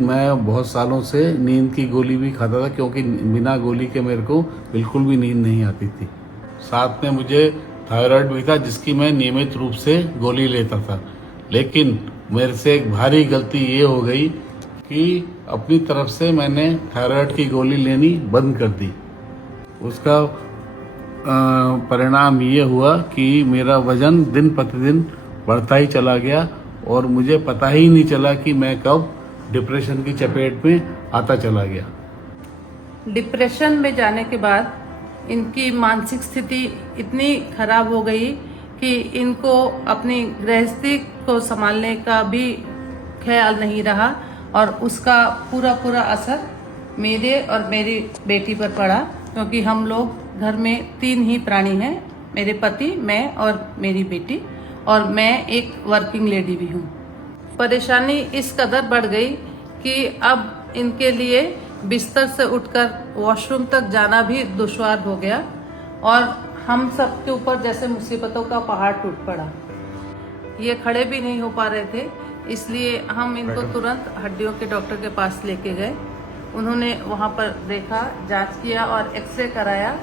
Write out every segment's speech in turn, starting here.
मैं बहुत सालों से नींद की गोली भी खाता था, क्योंकि बिना गोली के मेरे को बिल्कुल भी नींद नहीं आती थी। साथ में मुझे थायराइड भी था, जिसकी मैं नियमित रूप से गोली लेता था। लेकिन मेरे से एक भारी गलती ये हो गई कि अपनी तरफ से मैंने थायराइड की गोली लेनी बंद कर दी। उसका परिणाम ये हुआ कि मेरा वजन दिन प्रतिदिन बढ़ता ही चला गया और मुझे पता ही नहीं चला कि मैं कब डिप्रेशन की चपेट में आता चला गया। डिप्रेशन में जाने के बाद इनकी मानसिक स्थिति इतनी खराब हो गई कि इनको अपनी गृहस्थी को संभालने का भी ख्याल नहीं रहा और उसका पूरा असर मेरे और मेरी बेटी पर पड़ा, क्योंकि हम लोग घर में 3 ही प्राणी हैं, मेरे पति, मैं और मेरी बेटी, और मैं एक वर्किंग लेडी भी हूँ। परेशानी इस कदर बढ़ गई कि अब इनके लिए बिस्तर से उठकर वॉशरूम तक जाना भी दुश्वार हो गया और हम सब के ऊपर जैसे मुसीबतों का पहाड़ टूट पड़ा। ये खड़े भी नहीं हो पा रहे थे, इसलिए हम इनको तुरंत हड्डियों के डॉक्टर के पास लेके गए। उन्होंने वहाँ पर देखा, जांच किया और एक्सरे कराया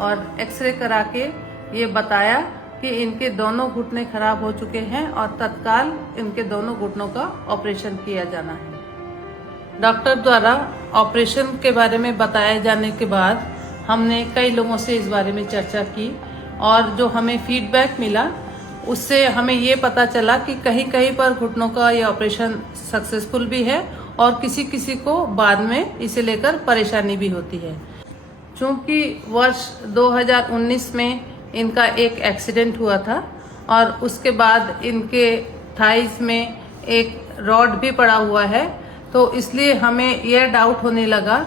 और एक्सरे करा के ये बताया कि इनके दोनों घुटने खराब हो चुके हैं और तत्काल इनके दोनों घुटनों का ऑपरेशन किया जाना है। डॉक्टर द्वारा ऑपरेशन के बारे में बताए जाने के बाद हमने कई लोगों से इस बारे में चर्चा की और जो हमें फीडबैक मिला उससे हमें ये पता चला कि कहीं कहीं पर घुटनों का ये ऑपरेशन सक्सेसफुल भी है और किसी किसी को बाद में इसे लेकर परेशानी भी होती है। चूँकि वर्ष 2019 में इनका एक एक्सीडेंट हुआ था और उसके बाद इनके थाइस में एक रॉड भी पड़ा हुआ है, तो इसलिए हमें यह डाउट होने लगा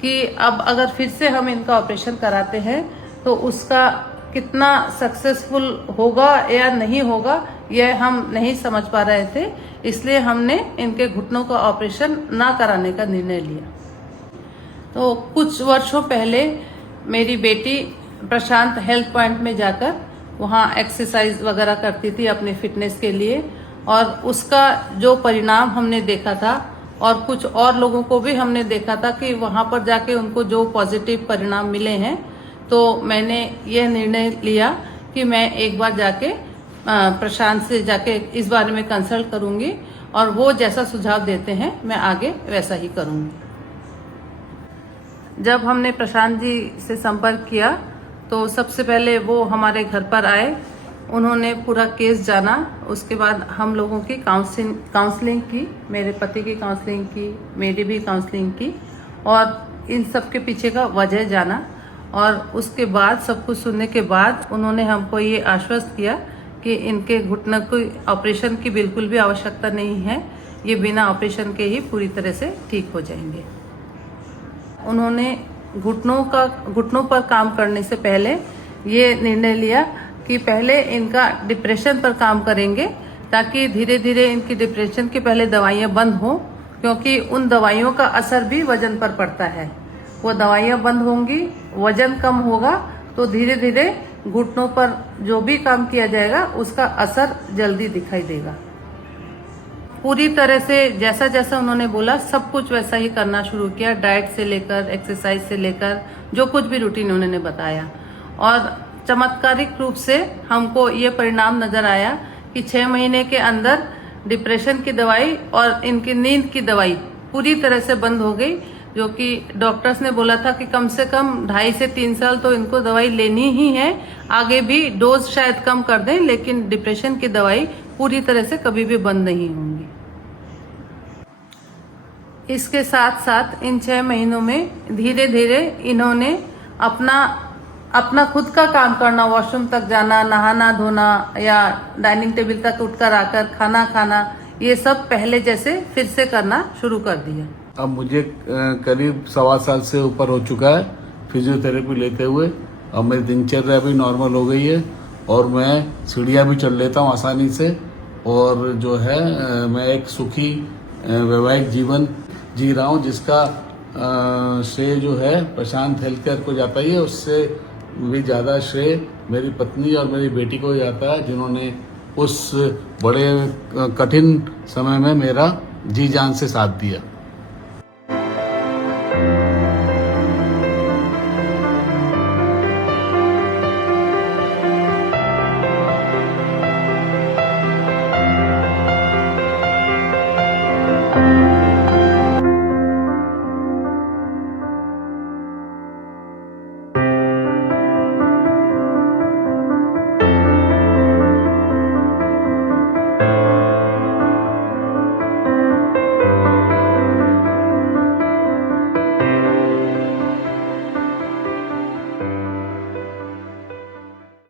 कि अब अगर फिर से हम इनका ऑपरेशन कराते हैं तो उसका कितना सक्सेसफुल होगा या नहीं होगा, यह हम नहीं समझ पा रहे थे। इसलिए हमने इनके घुटनों का ऑपरेशन ना कराने का निर्णय लिया। तो कुछ वर्षों पहले मेरी बेटी प्रशांत हेल्थ पॉइंट में जाकर वहाँ एक्सरसाइज वगैरह करती थी अपने फिटनेस के लिए, और उसका जो परिणाम हमने देखा था और कुछ और लोगों को भी हमने देखा था कि वहाँ पर जाके उनको जो पॉजिटिव परिणाम मिले हैं, तो मैंने यह निर्णय लिया कि मैं एक बार जाके प्रशांत से जाके इस बारे में कंसल्ट करूंगी और वो जैसा सुझाव देते हैं मैं आगे वैसा ही करूंगी। जब हमने प्रशांत जी से संपर्क किया तो सबसे पहले वो हमारे घर पर आए, उन्होंने पूरा केस जाना, उसके बाद हम लोगों की काउंसलिंग की, मेरे पति की काउंसलिंग की, मेरी भी काउंसलिंग की और इन सब के पीछे का वजह जाना। और उसके बाद सब कुछ सुनने के बाद उन्होंने हमको ये आश्वस्त किया कि इनके घुटनों की ऑपरेशन की बिल्कुल भी आवश्यकता नहीं है, ये बिना ऑपरेशन के ही पूरी तरह से ठीक हो जाएंगे। उन्होंने घुटनों पर काम करने से पहले ये निर्णय लिया कि पहले इनका डिप्रेशन पर काम करेंगे, ताकि धीरे धीरे इनकी डिप्रेशन की पहले दवाइयाँ बंद हों, क्योंकि उन दवाइयों का असर भी वजन पर पड़ता है। वो दवाइयाँ बंद होंगी, वजन कम होगा, तो धीरे धीरे घुटनों पर जो भी काम किया जाएगा उसका असर जल्दी दिखाई देगा। पूरी तरह से जैसा जैसा उन्होंने बोला सब कुछ वैसा ही करना शुरू किया, डाइट से लेकर एक्सरसाइज से लेकर जो कुछ भी रूटीन उन्होंने बताया, और चमत्कारिक रूप से हमको ये परिणाम नजर आया कि 6 महीने के अंदर डिप्रेशन की दवाई और इनकी नींद की दवाई पूरी तरह से बंद हो गई, जो कि डॉक्टर्स ने बोला था कि कम से कम 2.5 से 3 साल तो इनको दवाई लेनी ही है, आगे भी डोज शायद कम कर दें, लेकिन डिप्रेशन की दवाई पूरी तरह से कभी भी बंद नहीं होंगी। इसके साथ साथ इन 6 महीनों में धीरे धीरे इन्होंने अपना खुद का काम करना, वॉशरूम तक जाना, नहाना धोना या डाइनिंग टेबल तक उठकर आकर खाना खाना, ये सब पहले जैसे फिर से करना शुरू कर दिया। अब मुझे करीब 1.25 साल से ऊपर हो चुका है फिजियोथेरेपी लेते हुए। अब मेरी दिनचर्या भी नॉर्मल हो गई है और मैं सीढ़ियाँ भी चढ़ लेता हूँ आसानी से, और जो है मैं एक सुखी वैवाहिक जीवन जी रहा हूँ, जिसका श्रेय जो है प्रशांत हेल्थ केयर को जाता ही है, उससे भी ज़्यादा श्रेय मेरी पत्नी और मेरी बेटी को जाता है, जिन्होंने उस बड़े कठिन समय में मेरा जी जान से साथ दिया।